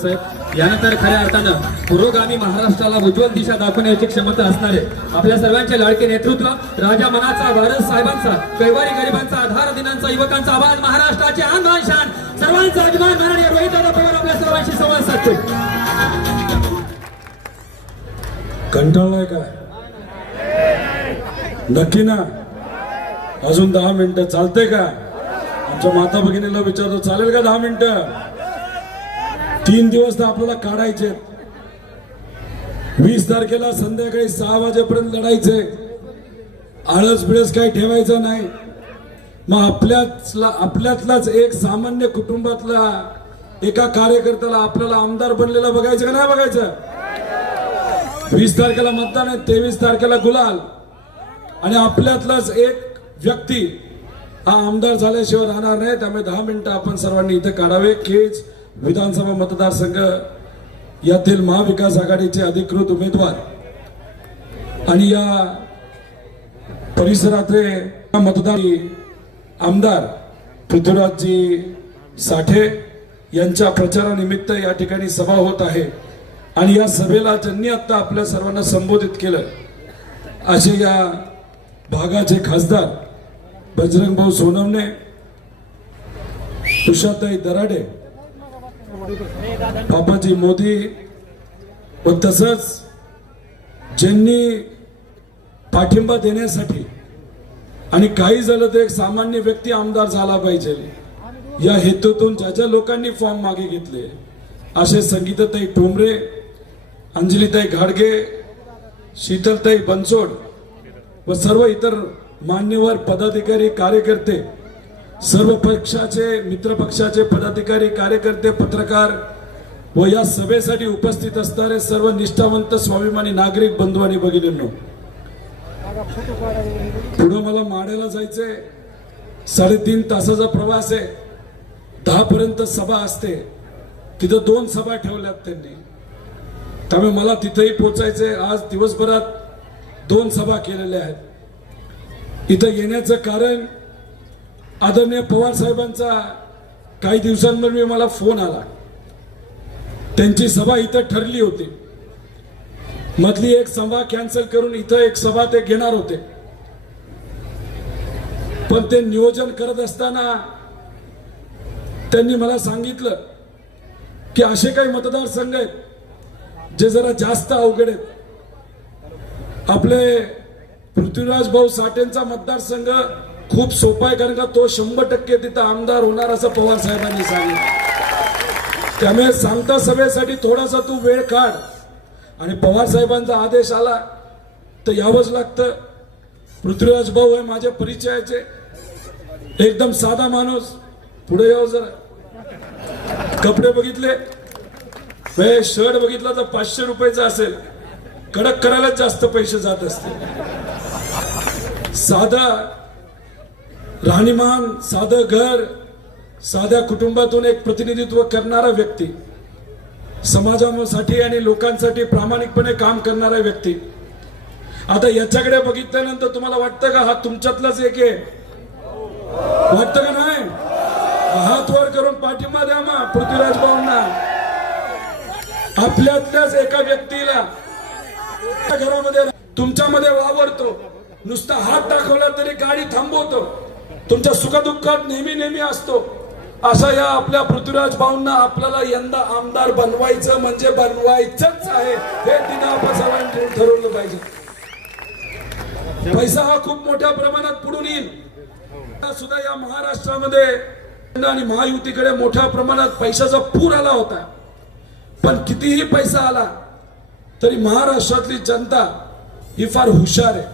साहेब यानंतर खऱ्या अर्थानं पुरोगामी महाराष्ट्राला उज्ज्वल दिशा दाखवण्याची क्षमता असणारे आपल्या सर्वांचे लाडके नेतृत्व राजा मनाचा भारत साहेबांचा कैवारी गरिबांचा आधार दिनांचा युवकांचा आवाज महाराष्ट्राचे आंदोलन शान. सर्वांचा अभिमान माननीय रोहित दादा पवार आपल्या सर्वांशी संवाद साधतो कंटाळलाय का नक्की ना. अजून दहा मिनिटं. चालते का? आमच्या माता भगिनीला विचारतो चालेल का दहा मिनिटं? तीन दिवस तर आपल्याला काढायचे. वीस तारखेला संध्याकाळी सहा वाजेपर्यंत लढायचे. आळस बिळस काही ठेवायचं नाही. मग आपल्यातला आपल्यातलाच एक सामान्य कुटुंबातला एका कार्यकर्त्याला आपल्याला आमदार बनलेला बघायचं का नाही बघायचं? वीस तारखेला मतदान आहे तेवीस तारखेला गुलाल. आणि आपल्यातलाच एक व्यक्ती हा आमदार झाल्याशिवाय राहणार नाही. त्यामुळे दहा मिनिटं आपण सर्वांनी इथे काढावे. केज विधानसभा मतदारसंघ यातील महाविकास आघाडीचे अधिकृत उमेदवार आणि या परिसरातले मतदार आमदार पृथ्वीराजजी साठे यांच्या प्रचारानिमित्त या ठिकाणी सभा होत आहे. आणि या सभेला ज्यांनी आता आपल्या सर्वांना संबोधित केलं असे या भागाचे खासदार बजरंग भाऊ सोनवणे उषाताई दराडे बाबाजी मोदी व तसंच ज्यांनी पाठिंबा देण्यासाठी आणि काही झालं तर एक सामान्य व्यक्ती आमदार झाला पाहिजे. या हेतूतून ज्या ज्या लोकांनी फॉर्म मागे घेतले असे संगीताताई टोंबरे अंजलीताई घाडगे शीतलताई बनसोड व सर्व इतर मान्यवर पदाधिकारी कार्यकर्ते सर्व पक्षाचे मित्र पक्षाचे पदाधिकारी कार्यकर्ते पत्रकार व या सभेसाठी उपस्थित असणारे सर्व निष्ठावंत स्वाभिमानी नागरिक बंधू आणि भगिनींनो पुढं मला माड्याला जायचंय. साडेतीन तासाचा प्रवास आहे. दहा पर्यंत सभा असते. तिथं दोन सभा ठेवल्यात त्यांनी. त्यामुळे मला तिथेही पोचायचंय. आज दिवसभरात दोन सभा केलेल्या आहेत. इथं येण्याचं कारण आदरणीय पवार साहेबांचा काही दिवसांपूर्वी मला फोन आला. त्यांची सभा इथं ठरली होती. मधली एक सभा कॅन्सल करून इथं एक सभा ते घेणार होते. पण ते नियोजन करत असताना त्यांनी मला सांगितलं की असे काही मतदारसंघ आहेत जे जरा जास्त अवघड आहेत. आपले पृथ्वीराज भाऊ साठेंचा मतदारसंघ खूप सोपा आहे कारण का तो शंभर टक्के तिथं आमदार होणार असं पवार साहेबांनी सांगितलं. त्यामुळे सांगता सभेसाठी थोडासा तू वेळ काढ. आणि पवार साहेबांचा आदेश आला तर यावंच लागतं. पृथ्वीराज भाऊ आहे माझ्या परिचयाचे. एकदम साधा माणूस. पुढे यावं जरा. कपडे बघितले? शर्ट बघितला तर पाचशे रुपयाचा असेल. कडक करायलाच जास्त पैसे जात असते साधा राहणीमान साधं घर साध्या कुटुंबातून एक प्रतिनिधित्व करणारा व्यक्ती समाजासाठी आणि लोकांसाठी प्रामाणिकपणे काम करणारा व्यक्ती. आता याच्याकडे बघितल्यानंतर तुम्हाला वाटतं का हा तुमच्यातलाच एक आहे? वाटतं का नाही? हात वर करून पाठिंबा द्या मा पृथ्वीराज भाऊंना. आपल्यातल्याच एका व्यक्तीला घरामध्ये तुमच्यामध्ये वावरतो. नुसता हात दाखवला तरी गाडी थांबवतो. तुमच्या सुखदुःखात नेहमी नेहमी असतो. अशा या आपल्या पृथ्वीराज भाऊंना आपल्याला यंदा आमदार बनवायचं म्हणजे बनवायचंच आहे. हे तिनं आपण ठरवलं पाहिजे. पैसा हा खूप मोठ्या प्रमाणात पुढून येईल. सुद्धा या महाराष्ट्रामध्ये आणि महायुतीकडे मोठ्या प्रमाणात पैशाचा पूर आला होता. पण कितीही पैसा आला तरी महाराष्ट्रातली जनता ही फार हुशार आहे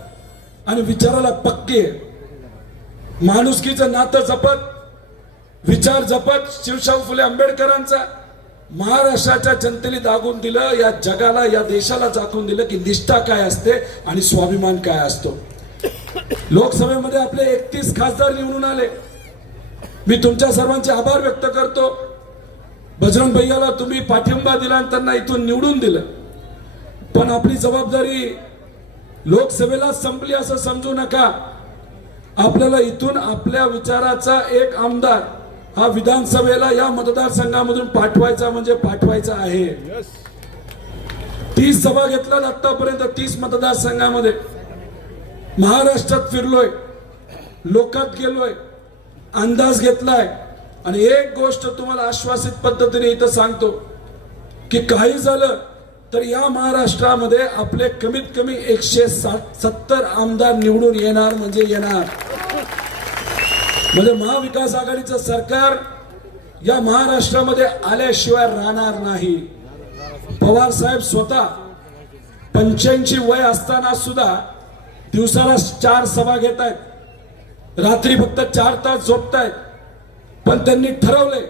आणि विचाराला पक्की आहे. माणुसकीचं नातं जपत विचार जपत शिवशाहू फुले आंबेडकरांचा महाराष्ट्राच्या जनतेने दागून दिलं या जगाला या देशाला दाखवून दिलं की निष्ठा काय असते आणि स्वाभिमान काय असतो. लोकसभेमध्ये आपले एकतीस खासदार निवडून आले. मी तुमच्या सर्वांचे आभार व्यक्त करतो. बजरंग भैयाला तुम्ही पाठिंबा दिला आणि त्यांना इथून निवडून दिलं. पण आपली जबाबदारी लोकसभेला संपली असं समजू नका. आपल्याला इथून आपल्या विचाराचा एक आमदार हा विधानसभेला या मतदारसंघामधून पाठवायचा म्हणजे पाठवायचा आहे. तीस सभा घेतल्यात आतापर्यंत तीस मतदारसंघामध्ये. महाराष्ट्रात फिरलोय लोकात गेलोय अंदाज घेतलाय. आणि एक गोष्ट तुम्हाला आश्वासित पद्धतीने इथं सांगतो की काही झालं तर या महाराष्ट्रामध्ये आपले कमीत कमी एकशे सात सत्तर आमदार निवडून येणार म्हणजे येणार. म्हणजे महाविकास आघाडीचं सरकार या महाराष्ट्रामध्ये आल्याशिवाय राहणार नाही. पवार साहेब स्वतः पंच्याऐंशी वय असताना सुद्धा दिवसाला चार सभा घेत आहेत रात्री फक्त चार तास झोपतायत. पण त्यांनी ठरवलंय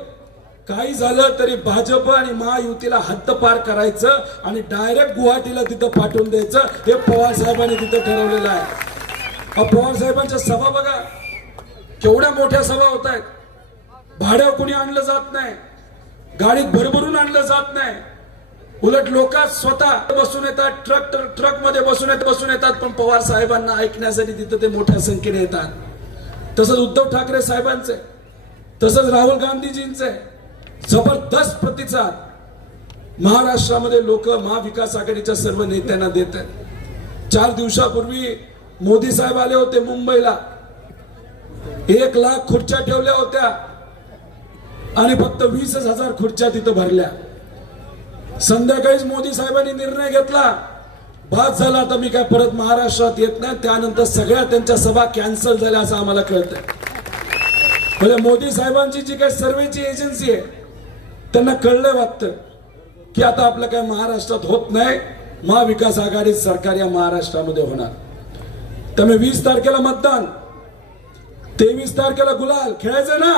काही झालं तरी भाजप आणि महायुतीला हद्दपार करायचं आणि डायरेक्ट गुवाहाटीला तिथं पाठवून द्यायचं. हे पवार साहेबांनी तिथं ठरवलेलं आहे. पवार साहेबांच्या सभा बघा. केवढ्या मोठ्या सभा होत आहेत. भाड्या कुणी आणलं जात नाही. गाडीत भरभरून आणलं जात नाही. उलट लोक स्वतः बसून येतात ट्रक ट्रकमध्ये बसून येत बसून येतात पण पवार साहेबांना ऐकण्यासाठी तिथं ते मोठ्या संख्येने येतात. तसंच उद्धव ठाकरे साहेबांचे तसंच राहुल गांधीजींचे जबरदस्त प्रतिसाद महाराष्ट्रामध्ये लोक महाविकास आघाडीच्या सर्व नेत्यांना देत आहेत. चार दिवसापूर्वी मोदी साहेब आले होते मुंबईला. एक लाख खुर्च्या ठेवल्या होत्या. आणि फक्त वीसच हजार खुर्च्या तिथं भरल्या. संध्याकाळीच मोदी साहेबांनी निर्णय घेतला. बाद झाला आता मी काय परत महाराष्ट्रात येत नाही. त्यानंतर सगळ्या त्यांच्या सभा कॅन्सल झाल्या असं आम्हाला कळतंय. म्हणजे मोदी साहेबांची जी काही सर्वेची एजन्सी आहे त्यांना कळलंय वाटतं की आता आपलं काय महाराष्ट्रात होत नाही. महाविकास आघाडी सरकार या महाराष्ट्रामध्ये होणार. त्यामुळे वीस तारखेला मतदान तेवीस तारखेला गुलाल खेळायचं ना?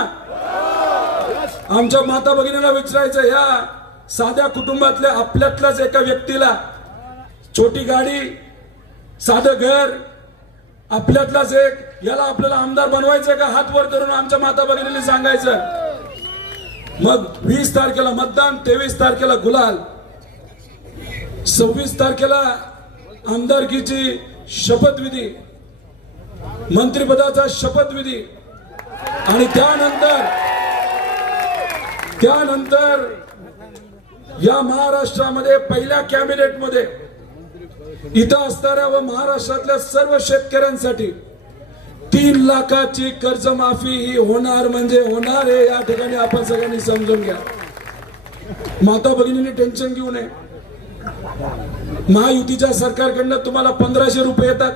आमच्या माता भगिनीला विचारायचं या साध्या कुटुंबातल्या आपल्यातल्याच एका व्यक्तीला छोटी गाडी साधं घर आपल्यातलाच एक याला आपल्याला आमदार बनवायचं का? हात वर धरून आमच्या माता भगिनीला सांगायचं. मग वीस तारखेला मतदान तेवीस तारखेला गुलाल सव्वीस तारखेला आमदारकीची शपथविधी मंत्रिपदाचा शपथविधी आणि त्यानंतर त्यानंतर या महाराष्ट्रामध्ये पहिल्या कॅबिनेटमध्ये इथं असणाऱ्या व महाराष्ट्रातल्या सर्व शेतकऱ्यांसाठी तीन लाखाची कर्जमाफी ही होणार म्हणजे होणार आहे या ठिकाणी आपण सगळ्यांनी समजून घ्या. माता भगिनीने टेन्शन घेऊ नये. महायुतीच्या सरकारकडनं तुम्हाला पंधराशे रुपये येतात.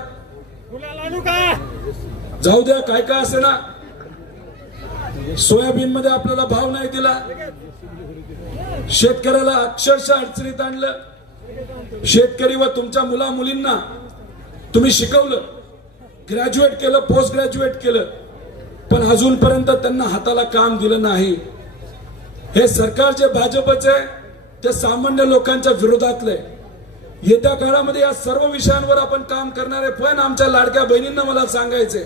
जाऊ द्या काय काय असे ना सोयाबीन मध्ये आपल्याला भाव नाही दिला. शेतकऱ्याला अक्षरशः अडचणीत आणलं. शेतकरी व तुमच्या मुला मुलींना तुम्ही शिकवलं. ग्रॅज्युएट केलं पोस्ट ग्रॅज्युएट केलं. पण अजूनपर्यंत त्यांना हाताला काम दिलं नाही. हे सरकार जे भाजपचं आहे, ते सामान्य लोकांच्या विरोधातलं आहे. येत्या काळामध्ये या सर्व विषयांवर आपण काम करणार आहे. पण आमच्या लाडक्या बहिणींना मला सांगायचंय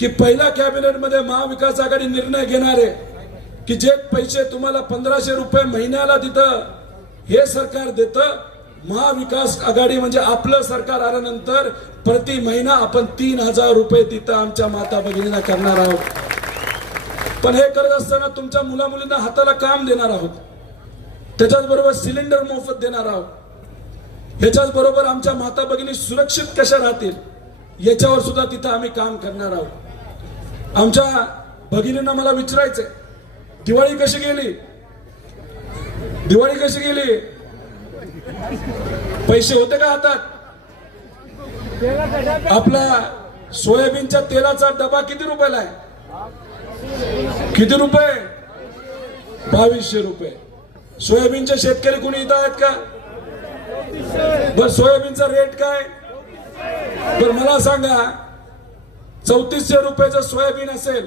की पहिल्या कॅबिनेटमध्ये महाविकास आघाडी निर्णय घेणार आहे की जे पैसे तुम्हाला पंधराशे रुपये महिन्याला तिथं हे सरकार देतं महाविकास आघाडी म्हणजे आपलं सरकार आल्यानंतर प्रति महिना आपण तीन हजार रुपये तिथं आमच्या माता भगिनींना करणार आहोत. पण हे करत असताना तुमच्या मुला मुलींना हाताला काम देणार आहोत. त्याच्याच बरोबर सिलेंडर मोफत देणार आहोत. ह्याच्याच बरोबर आमच्या माता भगिनी सुरक्षित कशा राहतील याच्यावर सुद्धा तिथं आम्ही काम करणार आहोत. आमच्या भगिनींना मला विचारायचंय दिवाळी कशी गेली? दिवाळी कशी गेली? पैसे होते का हातात? आपला सोयाबीनच्या तेलाचा डबा किती रुपयाला आहे? किती रुपये? बावीसशे रुपये. सोयाबीनचे शेतकरी कुणी इथं आहेत का? बर सोयाबीनचा रेट काय? बर मला सांगा चौतीसशे रुपयाचं सोयाबीन असेल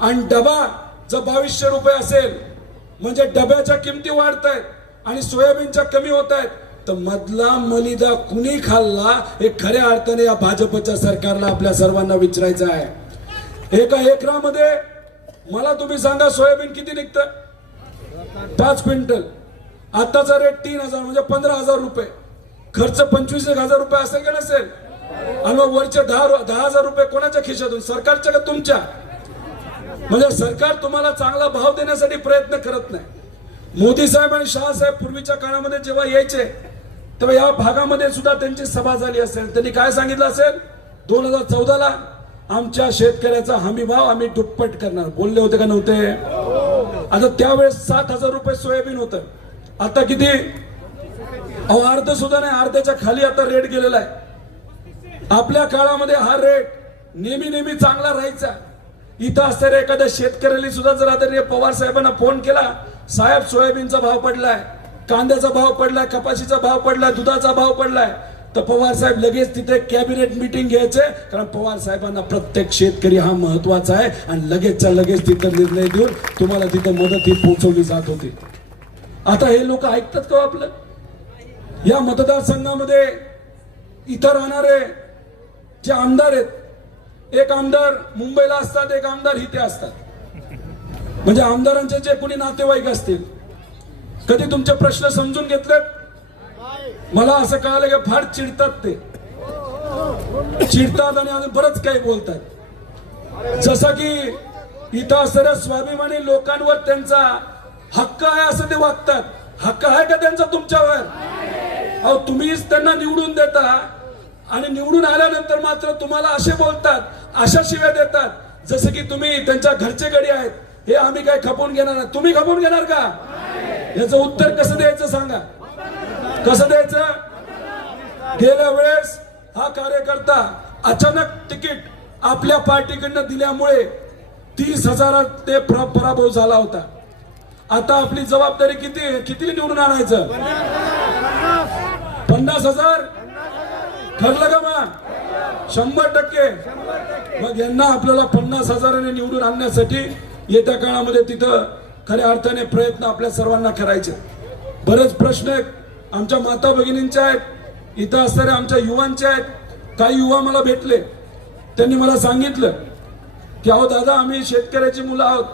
आणि डबा जर बावीसशे रुपये असेल म्हणजे डब्याच्या किमती वाढत आहेत आणि सोयाबीनच्या कमी होत आहेत. तर मधला मलिदा कुणी खाल्ला हे खऱ्या अर्थाने या भाजपच्या सरकारला आपल्या सर्वांना विचारायचं आहे. एका एकरामध्ये मला तुम्ही सांगा सोयाबीन किती निघतं? पाच क्विंटल. आताचा रेट तीन हजार म्हणजे पंधरा हजार रुपये. खर्च पंचवीस एक हजार रुपये असेल का नसेल? आणि मग वरचे दहा दहा हजार रुपये कोणाच्या खिशातून? सरकारच्या का तुमच्या? म्हणजे सरकार तुम्हाला चांगला भाव देण्यासाठी प्रयत्न करत नाही. मोदी साहेब आणि शहासाहेब पूर्वीच्या काळामध्ये जेव्हा यायचे तेव्हा या भागामध्ये सुद्धा त्यांची सभा झाली असेल. त्यांनी काय सांगितलं असेल? दोन हजार चौदाला आमच्या शेतकऱ्याचा हमी भाव आम्ही दुप्पट करणार. बोलले होते का नव्हते? आता त्यावेळेस सात हजार रुपये सोयाबीन होतं. आता किती? अहो अर्ध सुद्धा नाही अर्ध्याच्या खाली आता रेट गेलेला आहे. आपल्या काळामध्ये हा रेट नेहमी नेहमी चांगला राहायचा. इथं असणाऱ्या एखाद्या शेतकऱ्याला सुद्धा जर आदरणीय पवार साहेबांना फोन केला साहेब सोयाबीनचा भाव पडलाय कांद्याचा भाव पडलाय कपाशीचा भाव पडलाय दुधाचा भाव पडलाय. तर पवार साहेब लगेच तिथे कॅबिनेट मिटिंग घ्यायचे कारण पवार साहेबांना प्रत्येक शेतकरी हा महत्त्वाचा आहे आणि लगेचच्या लगेच तिथं निर्णय देऊन तुम्हाला तिथं मदत ही पोहोचवली जात होती. आता हे लोक ऐकतात का हो आपलं? या मतदारसंघामध्ये इथं राहणारे जे आमदार आहेत एक आमदार मुंबईला असतात एक आमदार इथे असतात. म्हणजे आमदारांचे जे कोणी नातेवाईक असतील कधी तुमचे प्रश्न समजून घेतलेत? मला असं कळालं की फार चिडतात ते. चिडतात आणि अजून बरंच काही बोलतात जसं की इथं असणाऱ्या स्वाभिमानी लोकांवर त्यांचा हक्क आहे असं ते वागतात. हक्क आहे का त्यांचा तुमच्यावर? अहो तुम्हीच त्यांना निवडून देता आणि निवडून आल्यानंतर मात्र तुम्हाला असे बोलतात अशा शिव्या देतात. जसं की तुम्ही त्यांच्या घरचे गडी आहेत. हे आम्ही काय खपवून घेणार नाही. तुम्ही खपवून घेणार का? याचं उत्तर कसं द्यायचं सांगा. कसं द्यायचं? गेल्या वेळेस हा कार्यकर्ता अचानक तिकीट आपल्या पार्टीकडनं दिल्यामुळे तीस हजारात ते पराभव झाला होता. आता आपली जबाबदारी किती किती निवडून आणायचं? पन्नास हजार? ठरलं का मग? शंभर टक्के. मग यांना आपल्याला पन्नास हजाराने निवडून आणण्यासाठी येत्या काळामध्ये तिथं खऱ्या अर्थाने प्रयत्न आपल्या सर्वांना करायचे. बरेच प्रश्न आहेत. आमच्या माता भगिनींचे आहेत. इथं असणाऱ्या आमच्या युवांचे आहेत. काही युवा मला भेटले. त्यांनी मला सांगितलं की अहो दादा आम्ही शेतकऱ्याची मुलं आहोत.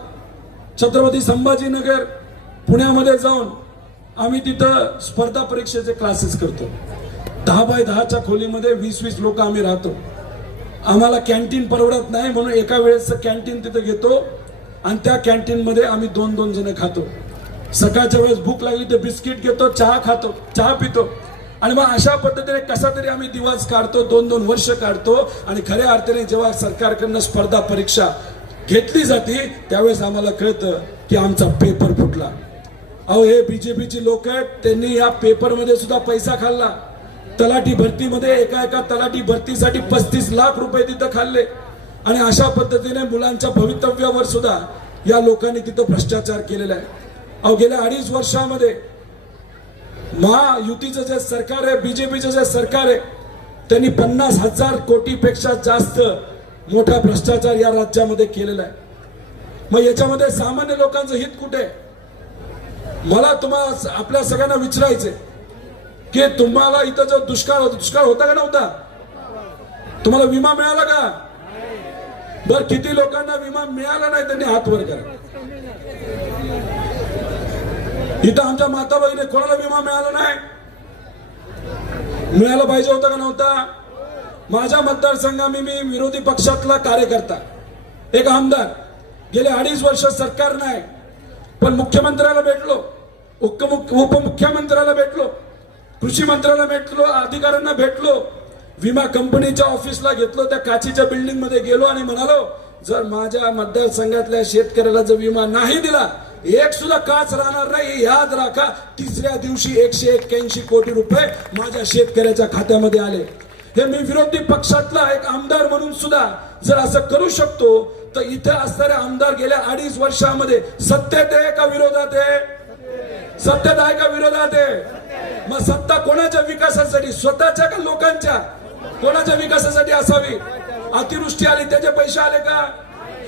छत्रपती संभाजीनगर पुण्यामध्ये जाऊन आम्ही तिथं स्पर्धा परीक्षेचे क्लासेस करतो. दहा बाय दहाच्या खोलीमध्ये वीस वीस लोक आम्ही राहतो. आम्हाला कॅन्टीन परवडत नाही म्हणून एका वेळेस कॅन्टीन तिथं घेतो. आणि त्या कॅन्टीन मध्ये आम्ही दोन दोन जण खातो. सकाळच्या वेळेस भूक लागली तर बिस्किट घेतो चहा खातो चहा पितो. आणि मग अशा पद्धतीने कसा तरी आम्ही दिवस काढतो दोन दोन वर्ष काढतो आणि खऱ्या अर्थाने जेव्हा सरकारकडनं स्पर्धा परीक्षा घेतली जाते त्यावेळेस आम्हाला कळतं की आमचा पेपर फुटला. अहो हे बीजेपीची लोक आहेत त्यांनी या पेपरमध्ये सुद्धा पैसा खाल्ला. तलाठी भरतीमध्ये एका एका तलाठी भरतीसाठी पस्तीस लाख रुपये तिथं खाल्ले. आणि अशा पद्धतीने मुलांच्या भवितव्यावर सुद्धा या लोकांनी तिथं भ्रष्टाचार केलेला आहे. अहो गेल्या अडीच वर्षामध्ये महायुतीचं जे सरकार आहे बीजेपीचं जे सरकार आहे त्यांनी पन्नास हजार कोटीपेक्षा जास्त मोठा भ्रष्टाचार या राज्यामध्ये केलेला आहे. मग याच्यामध्ये सामान्य लोकांचं हित कुठे मला तुम्हाला आपल्या सगळ्यांना विचारायचंय की तुम्हाला इथं जो दुष्काळ होता दुष्काळ होता का नव्हता? तुम्हाला विमा मिळाला का? बर किती लोकांना विमा मिळाला नाही त्यांनी हात वर करा. इथं आमच्या माता बहिणी कोणाला विमा मिळाला नाही? मिळाला पाहिजे होता का नव्हता? माझ्या मतदारसंघामी मी विरोधी पक्षातला कार्यकर्ता एक आमदार. गेले अडीच वर्ष सरकार नाही पण मुख्यमंत्र्याला भेटलो. उपमुख- उपमुख्यमंत्र्याला भेटलो. कृषी मंत्र्याला भेटलो अधिकाऱ्यांना भेटलो. विमा कंपनीच्या ऑफिसला घेतलो त्या काचीच्या बिल्डिंगमध्ये गेलो आणि म्हणालो जर माझ्या मतदारसंघातल्या शेतकऱ्याला जर विमा नाही दिला एक सुद्धा काच राहणार नाही याद राखा तिसऱ्या दिवशी एकशे एक्क्याऐंशी कोटी रुपये माझ्या शेतकऱ्याच्या खात्यामध्ये आले. हे मी विरोधी पक्षातला एक आमदार म्हणून सुद्धा जर असं करू शकतो तर इथे असणारे आमदार गेल्या अडीच वर्षामध्ये सत्तेत आहे का विरोधात आहे? सत्तेत आहे का विरोधात आहे? मग सत्ता कोणाच्या विकासासाठी? स्वतःच्या का लोकांच्या? कोणाच्या विकासासाठी असावी? अतिवृष्टी आली त्याचे पैसे आले का?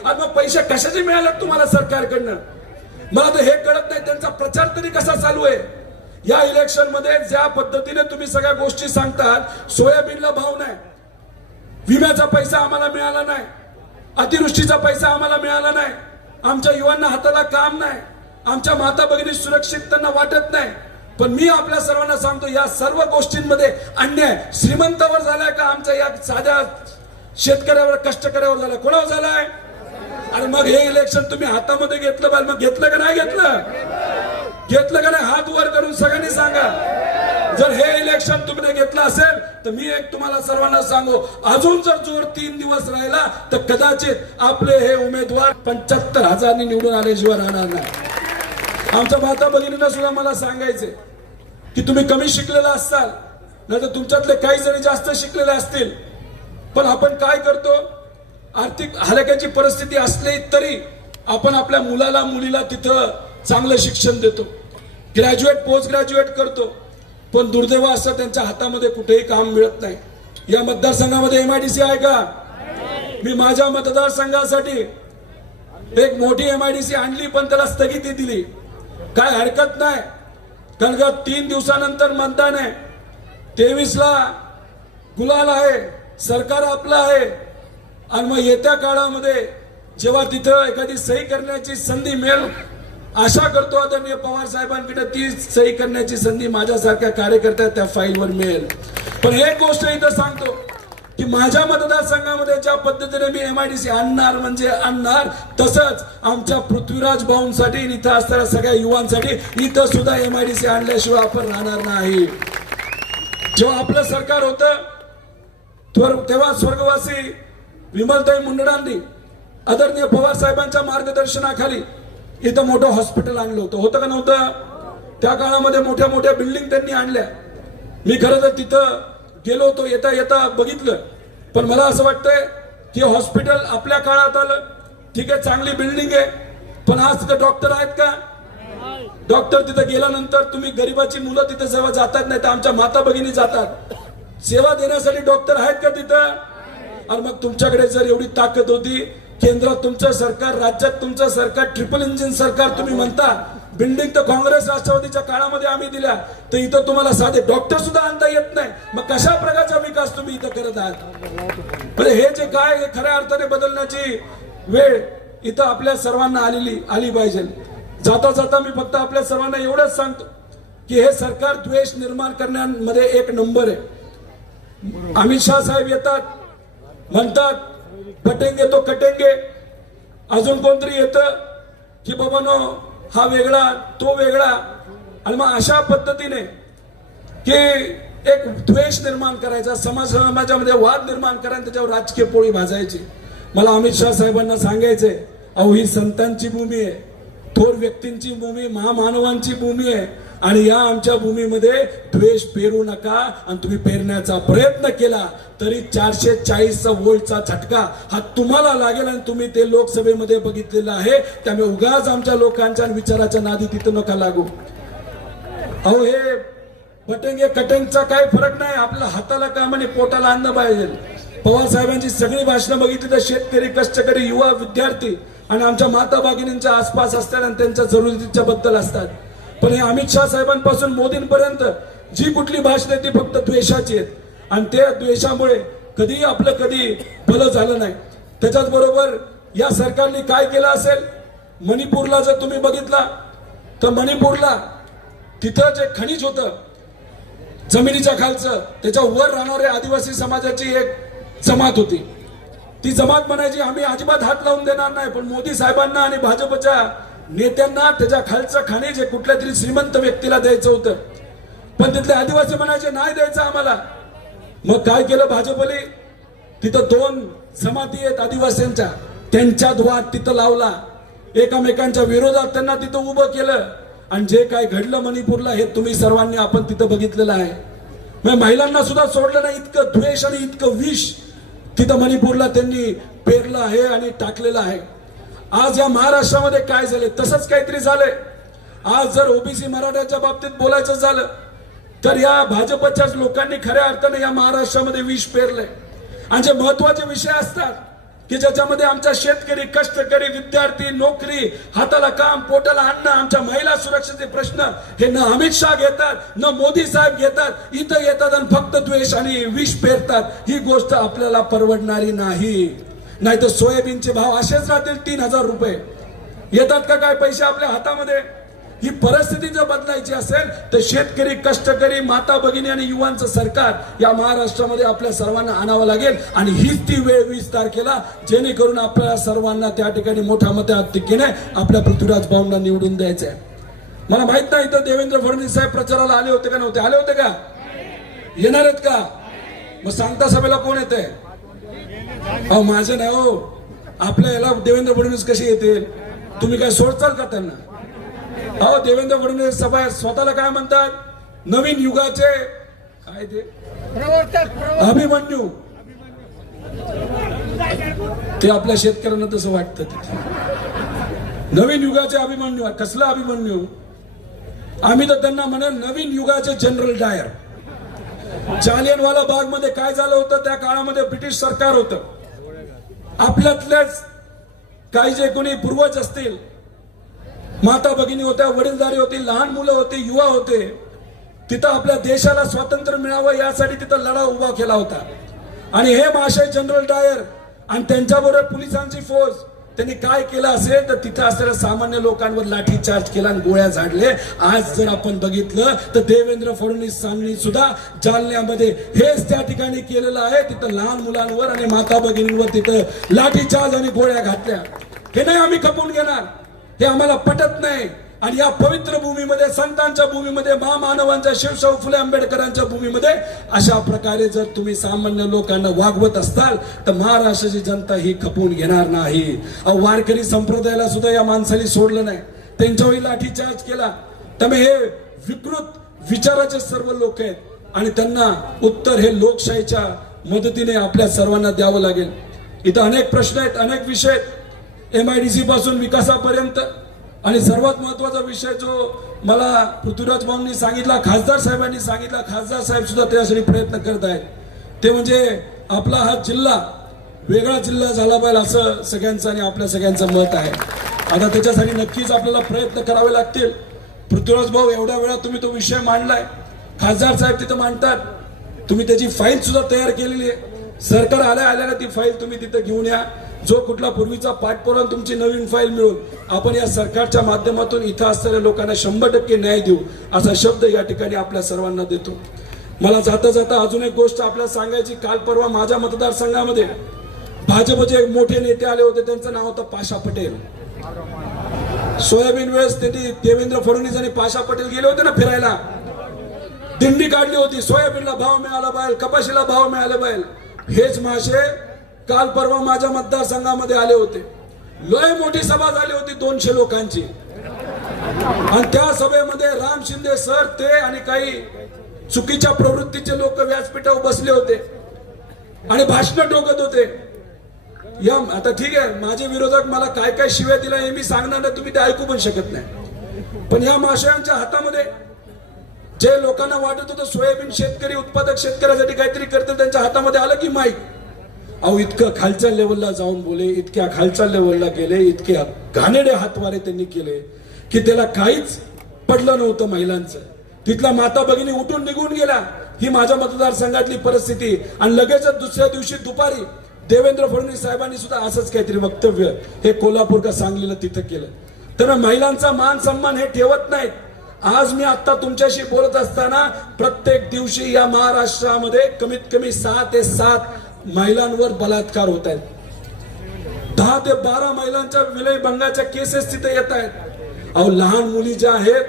आणि मग पैसे कशाचे मिळाले तुम्हाला सरकारकडनं? मला तर हे कळत नाही त्यांचा प्रचार तरी कसा चालू आहे? या इलेक्शनमध्ये ज्या पद्धतीने तुम्ही सगळ्या गोष्टी सांगतात सोयाबीनला भाव नाही. विम्याचा पैसा आम्हाला मिळाला नाही. अतिवृष्टीचा पैसा आम्हाला मिळाला नाही. आमच्या युवांना हाताला काम नाही. आमच्या माता भगिनी सुरक्षित त्यांना वाटत नाही. पण मी आपल्या सर्वांना सांगतो या सर्व गोष्टींमध्ये अन्याय श्रीमंतावर झालाय का? आमच्या या साध्या शेतकऱ्यावर कष्टकऱ्यावर झाला कोणावर झालाय? आणि मग हे इलेक्शन तुम्ही हातामध्ये घेतलं पाहिजे मग घेतलं का नाही घेतलं? घेतलं का नाही? हात वर करून सगळ्यांनी सांगा. जर हे इलेक्शन तुम्ही घेतलं असेल तर मी एक तुम्हाला सर्वांना सांगू. अजून जर जोर तीन दिवस राहिला तर कदाचित आपले हे उमेदवार पंच्याहत्तर हजारांनी निवडून आल्याशिवाय राहणार नाही. आमच्या माता भगिनींना सुद्धा मला सांगायचे की तुम्ही कमी शिकलेला असाल नाही तर तुमच्यातले काही जणी जास्त शिकलेले असतील. पण आपण काय करतो? आर्थिक हलक्याची परिस्थिती असली तरी आपण आपल्या मुलाला मुलीला तिथं चांगलं शिक्षण देतो. ग्रॅज्युएट पोस्ट ग्रॅज्युएट करतो. पण दुर्दैव असं त्यांच्या हातामध्ये कुठेही काम मिळत नाही. या मतदारसंघामध्ये एमआयडीसी आहे का? मी माझ्या मतदारसंघासाठी एक मोठी एमआयडीसी आणली पण त्याला स्थगिती दिली. काय हरकत नाही. कारण का तीन दिवसानंतर मतदान आहे. तेवीसला गुलाल आहे सरकार आपलं आहे. आणि मग येत्या काळामध्ये जेव्हा तिथं एखादी सही करण्याची संधी मिळेल आशा करतो आदरणीय पवार साहेबांकडे ती सही करण्याची संधी माझ्यासारख्या कार्यकर्त्या त्या फाईलवर मिळेल. पण एक गोष्ट इथं सांगतो. की माझ्या मतदारसंघामध्ये ज्या पद्धतीने मी एमआयडीसी आणणार म्हणजे आणणार तसंच आमच्या पृथ्वीराज भाऊंसाठी इथं असणाऱ्या सगळ्या युवांसाठी इथं सुद्धा एमआयडीसी आणल्याशिवाय आपण राहणार नाही. जेव्हा आपलं सरकार होतं तेव्हा स्वर्गवासी विमलताई मुंडडांनी आदरणीय पवार साहेबांच्या मार्गदर्शनाखाली इथं मोठं हॉस्पिटल आणलं होतं. होतं का नव्हतं? त्या काळामध्ये मोठ्या मोठ्या बिल्डिंग त्यांनी आणल्या. मी खरं तर तिथं गेलो होतो येता येता बघितलं. पण मला असं वाटतंय की हॉस्पिटल आपल्या काळात आलं. ठीक आहे चांगली बिल्डिंग आहे. पण आज तिथं डॉक्टर आहेत का? डॉक्टर तिथं गेल्यानंतर तुम्ही गरीबाची मुलं तिथे जेव्हा जातात नाही तर आमच्या माता भगिनी जातात. सेवा देण्यासाठी डॉक्टर आहेत का तिथं? आणि मग तुमच्याकडे जर एवढी ताकद होती केंद्रात तुमचं सरकार राज्यात तुमचं सरकार ट्रिपल इंजिन सरकार तुम्ही म्हणता बिल्डिंग तर काँग्रेस राष्ट्रवादीच्या काळामध्ये आम्ही दिल्या तर इथं तुम्हाला साधे डॉक्टर सुद्धा आणता येत नाही. मग कशा प्रकारचा विकास तुम्ही इथं करत आहात? म्हणजे हे जे काय हे खऱ्या अर्थाने बदलण्याची वेळ इथं आपल्या सर्वांना आलेली आली पाहिजे. जाता जाता मी फक्त आपल्या सर्वांना एवढंच सांगतो की हे सरकार द्वेष निर्माण करण्यामध्ये एक नंबर आहे. अमित शहा साहेब येतात म्हणतात पटेंगे तो कटेंगे. अजून कोणतरी येतं की बाबानो हा वेगळा तो वेगळा. आणि मग अशा पद्धतीने की एक द्वेष निर्माण करायचा समाज समाजामध्ये वाद निर्माण करायचा त्याच्यावर राजकीय पोळी भाजायची. मला अमित शहा साहेबांना सांगायचंय अहो ही संतांची भूमी आहे थोर व्यक्तींची भूमी महामानवांची भूमी आहे. आणि या आमच्या भूमीमध्ये द्वेष पेरू नका आणि तुम्ही पेरण्याचा प्रयत्न केला तरी चारशे चाळीसचा वोल्टचा झटका हा तुम्हाला लागेल आणि तुम्ही ते लोकसभेमध्ये बघितलेलं आहे. त्यामुळे उगाच आमच्या लोकांच्या आणि विचाराच्या नादी तिथं नका लागू. अहो हे पटेंगे कटंगचा काय फरक नाही. आपल्या हाताला काम आणि पोटाला अन्न पाहिजे? पवार साहेबांची सगळी भाषणं बघितली तर शेतकरी कष्टकरी युवा विद्यार्थी आणि आमच्या माता भगिनींच्या आसपास असतात आणि त्यांच्या जरुरीच्या बद्दल असतात. पण हे अमित शहा साहेबांपासून मोदींपर्यंत जी कुठली भाषण आहे ती फक्त द्वेषाची आहेत. आणि त्या द्वेषामुळे कधीही आपलं कधी भलं झालं नाही. त्याच्याच बरोबर या सरकारने काय केलं असेल? मणिपूरला जर तुम्ही बघितला तर मणिपूरला तिथं जे खनिज होतं जमिनीच्या खालचं त्याच्या वर राहणाऱ्या आदिवासी समाजाची एक जमात होती. ती जमात म्हणायची आम्ही अजिबात हात लावून देणार नाही पण मोदी साहेबांना आणि भाजपच्या नेत्यांना त्याच्या खालचं खाणे जे कुठल्या तरी श्रीमंत व्यक्तीला द्यायचं होतं. पण तिथले आदिवासी म्हणायचे नाही द्यायचं आम्हाला. मग काय केलं भाजपने? तिथं दोन समाधी आहेत आदिवासींच्या. त्यांच्यात वाद तिथं लावला. एकामेकांच्या विरोधात त्यांना तिथं उभं केलं. आणि जे काय घडलं मणिपूरला हे तुम्ही सर्वांनी आपण तिथं बघितलेलं आहे. मग महिलांना सुद्धा सोडलं नाही. इतकं द्वेष आणि इतकं विष तिथं मणिपूरला त्यांनी पेरलं आहे आणि टाकलेलं आहे. आज या महाराष्ट्रामध्ये काय झाले तसंच काहीतरी झालंय. आज जर ओबीसी मराठ्याच्या बाबतीत बोलायचं झालं तर या भाजपच्याच लोकांनी खऱ्या अर्थाने या महाराष्ट्रामध्ये विष पेरलंय. आणि जे महत्त्वाचे विषय असतात की ज्याच्यामध्ये आमचा शेतकरी कष्टकरी विद्यार्थी नोकरी हाताला काम पोटाला अन्न आमच्या महिला सुरक्षेचे प्रश्न हे न अमित शहा घेतात न मोदी साहेब घेतात इथं येतात आणि फक्त द्वेष आणि विष पेरतात. ही गोष्ट आपल्याला परवडणारी नाही. नाही तर सोयाबीनचे भाव असेच राहतील तीन हजार रुपये. येतात का काय पैसे आपल्या हातामध्ये? ही परिस्थिती जर बदलायची असेल तर शेतकरी कष्टकरी माता भगिनी आणि युवांचं सरकार या महाराष्ट्रामध्ये आपल्या सर्वांना आणावं लागेल. आणि हीच ती वेळ वीस तारखेला जेणेकरून आपल्या सर्वांना त्या ठिकाणी मोठ्या मताधिक्याने आपल्या पृथ्वीराज भाऊंना निवडून द्यायचं आहे मला माहीत नाही तर देवेंद्र फडणवीस साहेब प्रचाराला आले होते का नव्हते? आले होते का? येणार आहेत का? मग सांगता सभेला कोण येते अहो माझं नाही हो. आपल्या याला देवेंद्र फडणवीस कसे येतील? तुम्ही काय सोडचाल का त्यांना? अहो देवेंद्र फडणवीस सभा स्वतःला काय म्हणतात? नवीन युगाचे काय ते? अभिमन्यू. ते आपल्या शेतकऱ्यांना तसं वाटतं ते. नवीन युगाचे अभिमन्यू कसला अभिमन्यू? आम्ही तर त्यांना म्हणेल नवीन युगाचे जनरल डायर जालियनवाला बागमध्ये काय झालं होतं? त्या काळामध्ये ब्रिटिश सरकार होतं. आपल्यातलेच काही जे कोणी पूर्वज असतील माता भगिनी होत्या वडीलधारी होती लहान मुलं होती युवा होते तिथं आपल्या देशाला स्वातंत्र्य मिळावं यासाठी तिथं लढा उभा केला होता. आणि हे महाशय जनरल डायर आणि त्यांच्याबरोबर पोलिसांची फौज त्यांनी काय केलं असेल? तर तिथं असलेल्या सामान्य लोकांवर लाठीचार्ज केला आणि गोळ्या झाडले. आज जर आपण बघितलं तर देवेंद्र फडणवीसांनी सुद्धा जालन्यामध्ये हेच त्या ठिकाणी केलेलं आहे. तिथं लहान मुलांवर आणि माता भगिनींवर तिथं लाठीचार्ज आणि गोळ्या घातल्या. हे नाही आम्ही खपून घेणार. हे आम्हाला पटत नाही. आणि या पवित्र भूमीमध्ये संतांच्या भूमीमध्ये महामानवांच्या शिवशाहू फुले आंबेडकरांच्या भूमीमध्ये अशा प्रकारे जर तुम्ही सामान्य लोकांना वागवत असताल तर महाराष्ट्राची जनता ही खपवून घेणार नाही. वारकरी संप्रदायाला सुद्धा या माणसाने सोडलं नाही. त्यांच्यावरही लाठीचार्ज केला. त्यामुळे हे विकृत विचाराचे सर्व लोक आहेत. आणि त्यांना उत्तर हे लोकशाहीच्या मदतीने आपल्या सर्वांना द्यावं लागेल. इथं अनेक प्रश्न आहेत अनेक विषय आहेत. एम आय डी सी पासून विकासापर्यंत आणि सर्वात महत्त्वाचा विषय जो मला पृथ्वीराज भाऊंनी सांगितला खासदार साहेबांनी सांगितला खासदार साहेब सुद्धा त्यासाठी प्रयत्न करत आहेत. ते म्हणजे आपला हा जिल्हा वेगळा जिल्हा झाला पाहिजे असं सगळ्यांचं आणि आपल्या सगळ्यांचं मत आहे. आता त्याच्यासाठी नक्कीच आपल्याला प्रयत्न करावे लागतील. पृथ्वीराज भाऊ एवढ्या वेळा तुम्ही तो विषय मांडलाय. खासदार साहेब तिथं मांडतात. तुम्ही त्याची फाईल सुद्धा तयार केलेली आहे. सरकार आल्या आल्याला ती फाईल तुम्ही तिथं घेऊन या. जो कुठला पूर्वीचा पाठपुरावा तुमची नवीन फाईल मिळून आपण या सरकारच्या माध्यमातून इथं असलेल्या लोकांना शंभर टक्के न्याय देऊ असा शब्द या ठिकाणी आपल्या सर्वांना देतो. मला जाता जाता अजून एक गोष्ट आपल्याला सांगायची काल परवा माझ्या मतदारसंघामध्ये भाजपचे एक मोठे नेते आले होते त्यांचं नाव होतं पाशा पटेल. सोयाबीन वेळेस त्यांनी देवेंद्र फडणवीस आणि पाशा पटेल गेले होते ना फिरायला. दिंडी काढली होती सोयाबीनला भाव मिळाला पाहिजे कपाशीला भाव मिळाला पाहिजे हेच मासे काल परवा माझ्या मतदारसंघामध्ये आले होते. लय मोठी सभा झाली होती दोनशे लोकांची. आणि त्या सभेमध्ये राम शिंदे सर ते आणि काही चुकीच्या प्रवृत्तीचे लोक व्यासपीठावर बसले होते. आणि भाषण टोकत होते. या आता ठीक आहे माझे विरोधक मला काय काय शिव्या दिला हे मी सांगणार नाही तुम्ही ते ऐकू पण शकत नाही. पण या माशांच्या हातामध्ये जे लोकांना वाटत होतं सोयाबीन शेतकरी उत्पादक शेतकऱ्यासाठी काहीतरी करतील त्यांच्या हातामध्ये आलं की माहीत अहो इतकं खालच्या लेवलला जाऊन बोले इतक्या खालच्या लेवलला गेले इतके घाणेडे हातवारे त्यांनी केले की त्याला काहीच पडलं नव्हतं महिलांचं. तिथला माता भगिनी उठून निघून गेला. ही माझ्या मतदारसंघातली परिस्थिती. आणि लगेचच दुसऱ्या दिवशी दुपारी देवेंद्र फडणवीस साहेबांनी सुद्धा असंच काहीतरी वक्तव्य हे कोल्हापूर का सांगलीला तिथं केलं. तर महिलांचा मान सन्मान हे ठेवत नाहीत. आज मी आता तुमच्याशी बोलत असताना प्रत्येक दिवशी या महाराष्ट्रामध्ये कमीत कमी सहा ते सात महिलांवर बलात्कार होत आहेत. दहा ते बारा महिलांच्या विलयभंगाच्या केसेस तिथे येत आहेत. अहो लहान मुली ज्या आहेत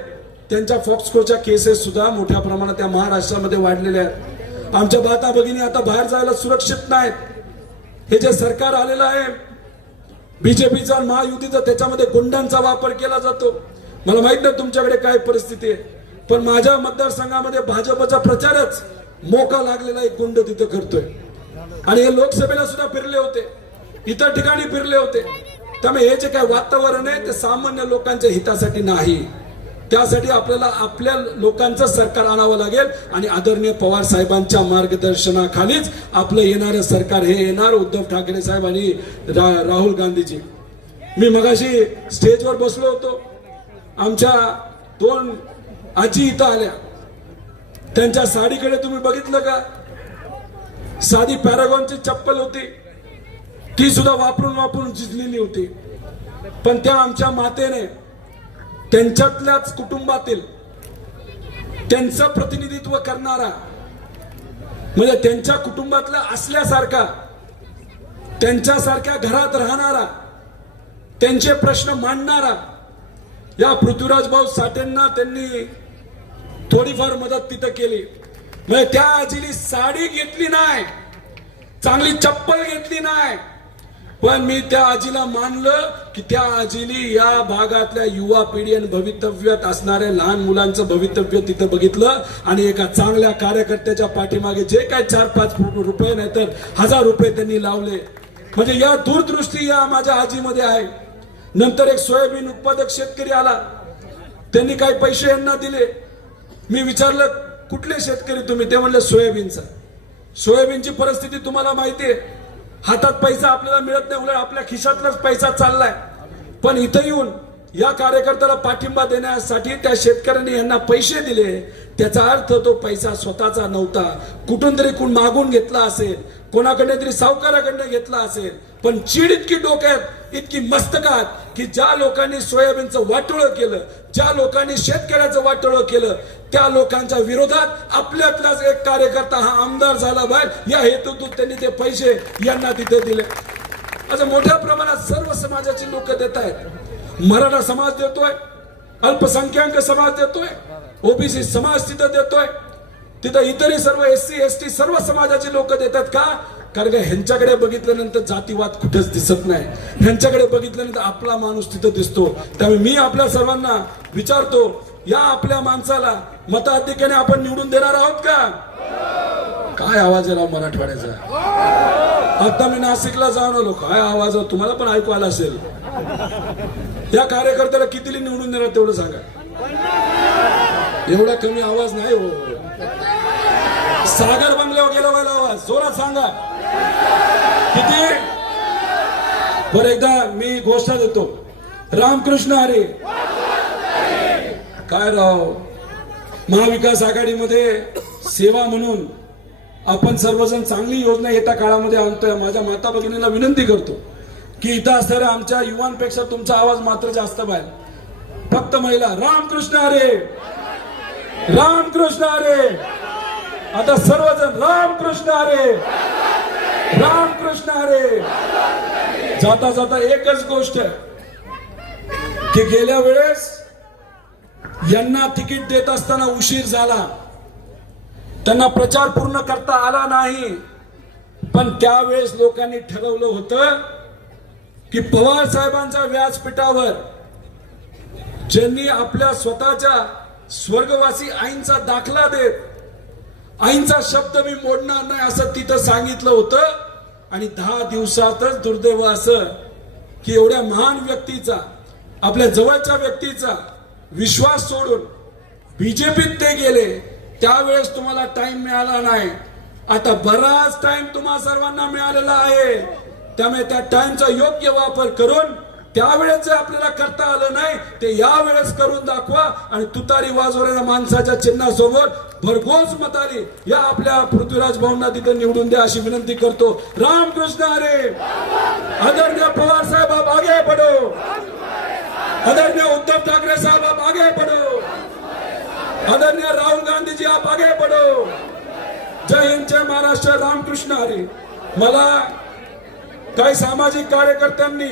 त्यांच्या फॉक्सकोच्या केसेस सुद्धा मोठ्या प्रमाणात त्या महाराष्ट्रामध्ये वाढलेल्या आहेत. आमच्या बाता भगिनी आता बाहेर जायला सुरक्षित नाहीत. हे जे सरकार आलेलं आहे बीजेपीचा आणि महायुतीचा त्याच्यामध्ये गुंडांचा वापर केला जातो. मला माहीत नाही तुमच्याकडे काय परिस्थिती आहे पण माझ्या मतदारसंघामध्ये भाजपचा प्रचारच मोका लागलेला एक गुंड तिथं करतोय. आणि हे लोकसभेला सुद्धा फिरले होते. इतर ठिकाणी फिरले होते. त्यामुळे हे जे काय वातावरण आहे ते सामान्य लोकांच्या हितासाठी नाही. त्यासाठी आपल्याला आपल्या लोकांचं सरकार आणावं लागेल आणि आदरणीय पवार साहेबांच्या मार्गदर्शनाखालीच आपलं येणारं सरकार हे येणार उद्धव ठाकरे साहेब आणि रा- राहुल गांधीजी. मी मगाशी स्टेजवर बसलो होतो. आमच्या दोन आजी इथं आल्या. त्यांच्या साडीकडे तुम्ही बघितलं का? साधी पॅरागॉनची चप्पल होती. ती सुद्धा वापरून वापरून झिजलेली होती. पण त्या आमच्या मातेने त्यांच्यातल्याच कुटुंबातील त्यांचं प्रतिनिधित्व करणारा म्हणजे त्यांच्या कुटुंबातला असल्यासारखा त्यांच्यासारख्या घरात राहणारा त्यांचे प्रश्न मांडणारा या पृथ्वीराज भाऊ साठेंना त्यांनी थोडीफार मदत तिथं केली. म्हणजे त्या आजीने साडी घेतली नाही. चांगली चप्पल घेतली नाही. पण मी त्या आजीला मानलं की त्या आजीने या भागातल्या युवा पिढी आणि भवितव्यात असणाऱ्या लहान मुलांचं भवितव्य तिथं बघितलं आणि एका चांगल्या कार्यकर्त्याच्या पाठीमागे जे काय चार पाच रुपये नाही तर हजार रुपये त्यांनी लावले. म्हणजे या दूरदृष्टी या माझ्या आजीमध्ये आहे. नंतर एक सोयाबीन उत्पादक शेतकरी आला. त्यांनी काही पैसे यांना दिले. मी विचारलं कुठले शेतकरी तुम्ही? ते म्हणले सोयाबीनचा. सोयाबीनची परिस्थिती तुम्हाला माहिती आहे. हातात पैसा आपल्याला मिळत नाही उलट आपल्या खिशातलाच पैसा चाललाय. पण इथं येऊन या कार्यकर्त्याला पाठिंबा देण्यासाठी त्या शेतकऱ्यांनी यांना पैसे दिले. त्याचा अर्थ तो पैसा स्वतःचा नव्हता. कुठून तरी कोण मागून घेतला असेल कोणाकडे तरी सावकाराकडनं घेतला असेल पण चीड इतकी डोक्यात इतकी मस्तकात की ज्या लोकांनी सोयाबीनचं वाटोळं केलं ज्या लोकांनी शेतकऱ्याचं वाटोळं केलं त्या लोकांच्या विरोधात आपल्यातलाच एक कार्यकर्ता हा आमदार झाला बाहेर. या हेतूतून त्यांनी ते पैसे यांना तिथे दिले. असं मोठ्या प्रमाणात सर्व समाजाची लोक देत आहेत. मराठा समाज देतोय अल्पसंख्याक समाज देतोय ओबीसी समाज तिथं देतोय तिथं इतरही सर्व एस सी एस टी सर्व समाजाचे लोक देतात का? कारण का ह्यांच्याकडे बघितल्यानंतर जातीवाद कुठेच दिसत नाही. ह्यांच्याकडे बघितल्यानंतर आपला माणूस तिथं दिसतो. त्यामुळे मी आपल्या सर्वांना विचारतो या आपल्या माणसाला मताधिक्याने आपण निवडून देणार आहोत का? काय आवाज आहे राव मराठवाड्याचा? आता मी नाशिकला जाऊन आलो. काय आवाज तुम्हाला पण ऐकू आला असेल. या कार्यकर्त्याला कितीली निवडून देणार तेवढं सांगा. एवढा कमी आवाज नाही हो. सागर बंगल्यावर गेला व्हायला आवाज. जोरात सांगा. किती? बरं एकदा मी घोषणा देतो. रामकृष्ण हरे. काय राव? महाविकास आघाडीमध्ये सेवा म्हणून आपण सर्वजण चांगली योजना येत्या काळामध्ये आणतोय. माझ्या माता भगिनीला विनंती करतो. की इथं असणाऱ्या आमच्या युवांपेक्षा तुमचा आवाज मात्र जास्त बाहेर. फक्त महिला रामकृष्ण अरे रामकृष्ण अरे आता सर्वजण रामकृष्ण अरे रामकृष्ण अरे जाता जाता एकच गोष्ट की गेल्या वेळेस यांना तिकीट देत असताना उशीर झाला. त्यांना प्रचार पूर्ण करता आला नाही. पण त्यावेळेस लोकांनी ठरवलं होतं की पवार साहेबांच्या व्यासपीठावर ज्यांनी आपल्या स्वतःच्या स्वर्गवासी आईंचा दाखला देत आईंचा शब्द मी मोडणार नाही असं तिथं सांगितलं होतं. आणि दहा दिवसातच दुर्दैव असं की एवढ्या महान व्यक्तीचा आपल्या जवळच्या व्यक्तीचा विश्वास सोडून बीजेपीत ते गेले त्यावेळेस तुम्हाला टाइम मिळाला नाही. आता बराच टाइम तुम्हा सर्वांना मिळालेला आहे. त्यामुळे त्या टाइमचा योग्य वापर करून त्यावेळेस जे आपल्याला करता आलं नाही ते यावेळेस करून दाखवा आणि तुतारी वाजवलेल्या माणसाच्या चिन्हासोबत भरघोस आली या आपल्या पृथ्वीराज भाऊंना तिथे निवडून द्या अशी विनंती करतो. रामकृष्ण हरे! आदरणीय पवार साहेब आप आगे बढ़ो आदरणीय उद्धव ठाकरे साहेब आप आगे बढ़ो आदरणीय राहुल गांधीजी आप आगे पडो जय हिंद जय महाराष्ट्र रामकृष्ण हरे! मला काही सामाजिक कार्यकर्त्यांनी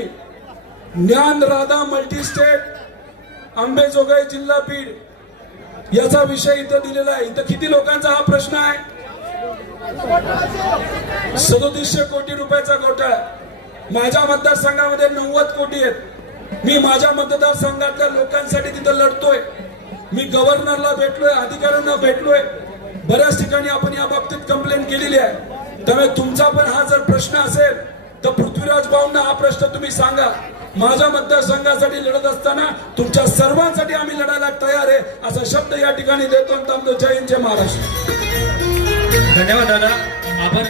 ज्ञान राधा मल्टी स्टेट आंबेजोगाई जिल्हा बीड याचा विषय इथं दिलेला आहे. इथं किती लोकांचा हा प्रश्न आहे? सदोतीसशे कोटी रुपयाचा घोटाळा. माझ्या मतदारसंघामध्ये नव्वद कोटी आहेत. मी माझ्या मतदारसंघातल्या लोकांसाठी तिथं लढतोय. मी गव्हर्नरला भेटलोय अधिकाऱ्यांना भेटलोय. बऱ्याच ठिकाणी आपण या बाबतीत कंप्लेंट केलेली आहे. त्यामुळे तुमचा पण हा जर प्रश्न असेल तर पृथ्वीराज भाऊंना हा प्रश्न तुम्ही सांगा. माझ्या मतदारसंघासाठी लढत असताना तुमच्या सर्वांसाठी आम्ही लढायला तयार आहे असा शब्द या ठिकाणी देतो आणि थांबतो. जय हिंद जय महाराष्ट्र. धन्यवाद दादा. आपण